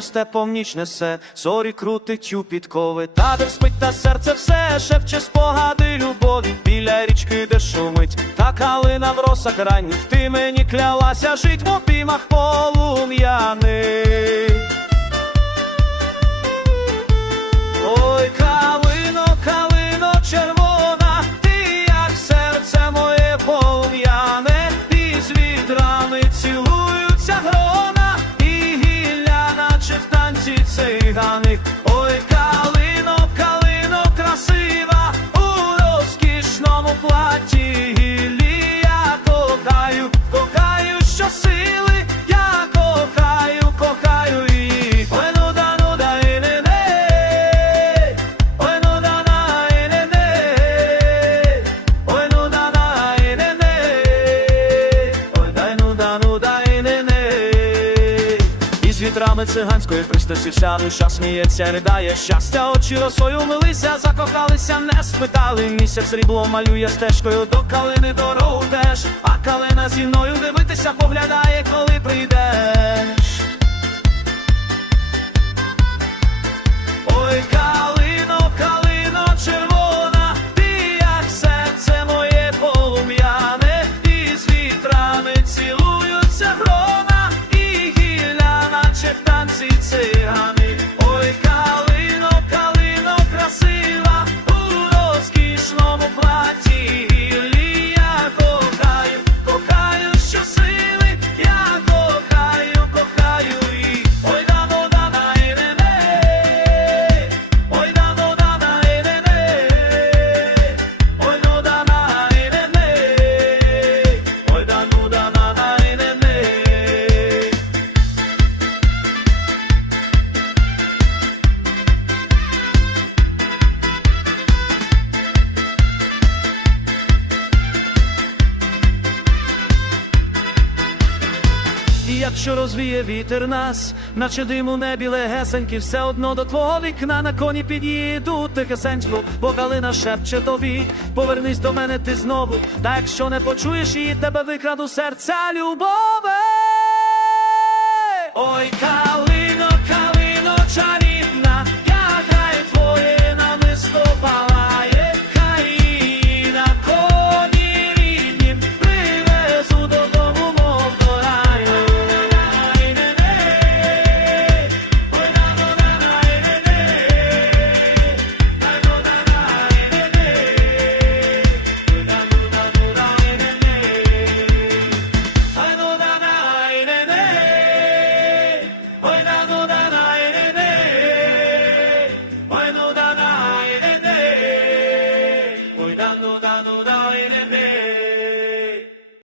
степом ніч несе, зорі крутить у підкови, табір спить та серце все шепче спогади любові, біля річки, де шумить, та калина в росах ранніх, ти мені клялася жить в обіймах полум'яних. Ой, калино, калино червона, ти як серце моє полум'яне, і з вітрами цілуються danych вітрами циганської пристосі вся душа сміється, ридає щастя, очі росою милися, закохалися, не спитали. Місяць срібло малює стежкою до калини дорогу теж, а калина зі мною дивитися поглядає, коли прийдеш. І якщо розвіє вітер нас, наче диму небі легесенький, все одно до твого вікна на коні під'їду тихесенько, бо калина шепче тобі, повернись до мене ти знову, та якщо не почуєш її, тебе викраду серця любове. Ой.